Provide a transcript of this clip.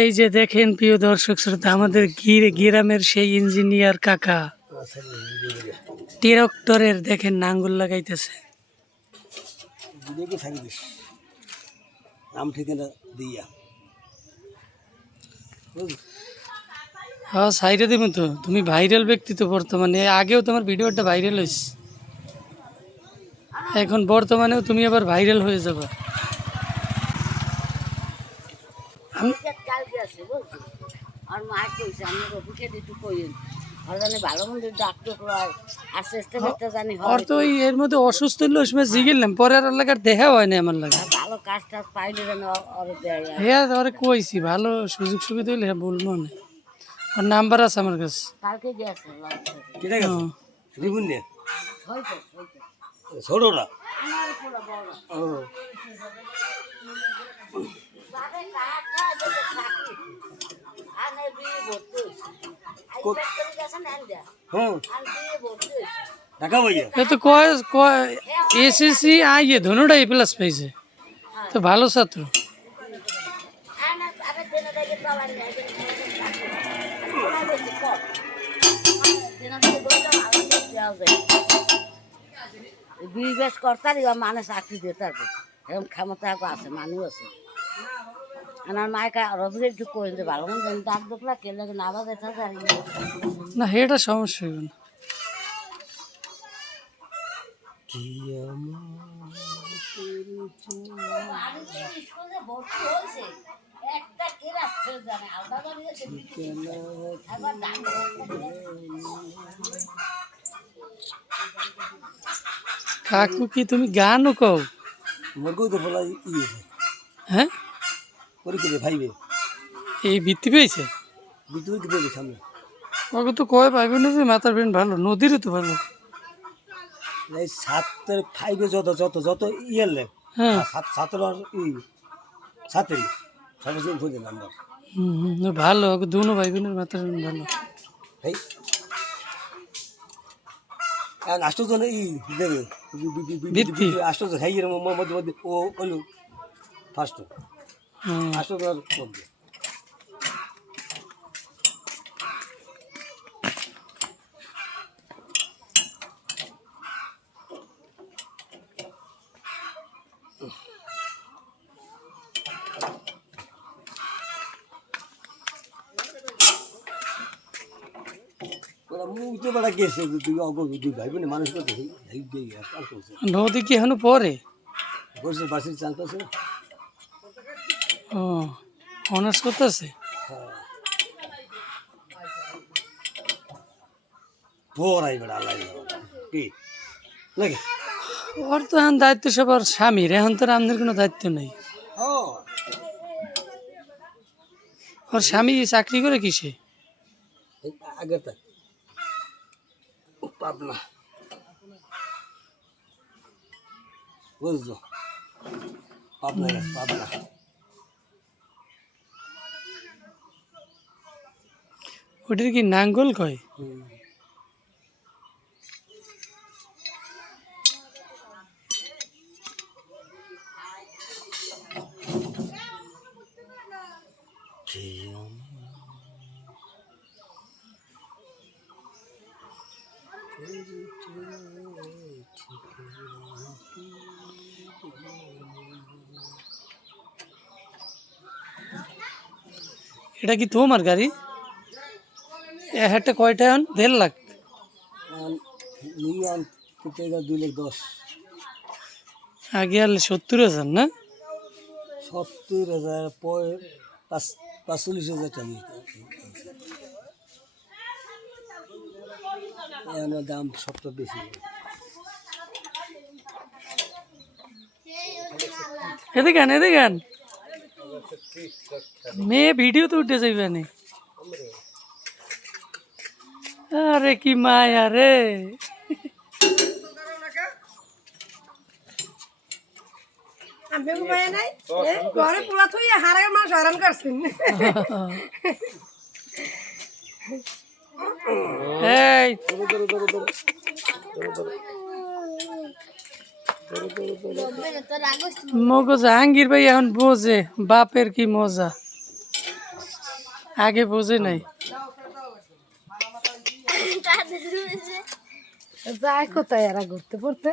এই যে দেখেন প্রিয় দর্শক শ্রোতা, আমাদের গ্রামের সেই ইঞ্জিনিয়ার কাকা ট্রাক্টরের দেখেন নাঙ্গল লাগাইতেছে। হ্যাঁ সাইডে দেবো তো, তুমি ভাইরাল ব্যক্তি তো বর্তমানে, আগেও তোমার ভিডিওটা ভাইরাল হয়েছে, এখন বর্তমানেও তুমি আবার ভাইরাল হয়ে যাবে। এর মধ্যে অসুস্থ হইলে ওই সময় জিগেলাম, পরে আর লাগার দেখা হয় না আমার লাগে। ভালো কাজ টাজ পাইলে হ্যাঁ ওরে কইছি, ভালো সুযোগ সুবিধা হইলে হ্যাঁ বলবো না। ওর নাম্বার আছে আমার কাছে। কালকে গেছে ছোটরা এসএসসি আইয়ে ধনুটাই প্লাস পাইছে, তো ভালো ছাত্র। বিবেশ করতারি মানে চাকরি দিতার এরকম ক্ষমতা আছে, মানুষ আছে। আমার মায়ের রবিকে একটু করে দিতে ভালো মন্দ ডাক দেখলা কে লাগে না বাজে না, এটা সমস্যা হবে না। কাকু কি তুমি গানও কও? হ্যাঁ এই বৃত্তি পেয়েছে, ওকে তো কয় পাইবে না যে মাথার ব্রেন ভালো, নদীরও তো ভালো। যত যত যত ইয়ে হ্যাঁ ভালো, দুনো ভাই বোনের মাথার ভালো। আষ্টজন ই দেবে বৃত্তি, আষ্টজন হ্যাঁ এর মধ্যে মধ্যে ও হলো ফার্স্ট আষ্টজন মধ্যে। নদী কি এখনো পরে ও অনার্স করতেছে, ওর তো এখন দায়িত্ব সবার স্বামীর, এখন তো আমাদের কোনো দায়িত্ব নেই। ওর স্বামী চাকরি করে কিসে? পাবনা বুঝছো, পাবনা পাবনা। ওটার কি নাঙ্গল কয়? এটা কি তোমার গাড়ি? একটা কয়টা? 1.5 লাখ। 2,10,000 আগে আর 70,000 না? 70,000 পরে 45,000 টাকা দাম, সবটা বেশি। এদিকে গান এদিকে গান মেয়ে ভিডিও তো উঠে যাইবে না। আরে কি মায়া রে, ঘরে পোলা থুই হারার মাস হরান করছেন। এই মগো জাহাঙ্গীর ভাই এখন বোঝে বাপের কি মজা, আগে বোঝে নাই। যায় কোথায় এরা ঘুরতে পড়তে?